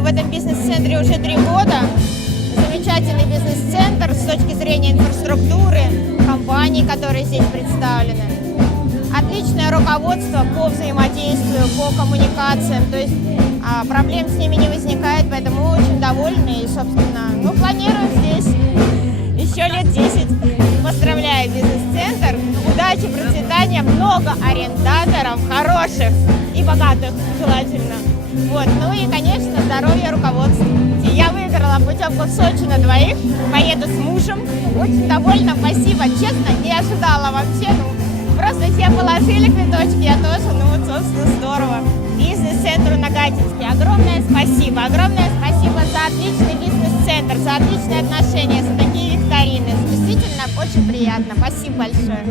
работаю в этом бизнес-центре уже 3 года. Замечательный бизнес-центр с точки зрения инфраструктуры, компаний, которые здесь представлены. Отличное руководство по взаимодействию, по коммуникациям. То есть проблем с ними не возникает, поэтому мы очень довольны. И, собственно, планируем здесь еще лет 10. Поздравляю бизнес-центр. Удачи, процветания, много арендаторов, хороших и богатых желательно. Ну и, конечно, здоровья руководству. Я выиграла путевку в Сочи на 2, поеду с мужем. Очень довольна, спасибо. Честно, не ожидала вообще. Просто все положили квиточки, я тоже. Собственно, здорово. Бизнес-центру Нагатинский огромное спасибо. Огромное спасибо за отличный бизнес-центр, за отличные отношения, за такие викторины. Действительно, очень приятно. Спасибо большое.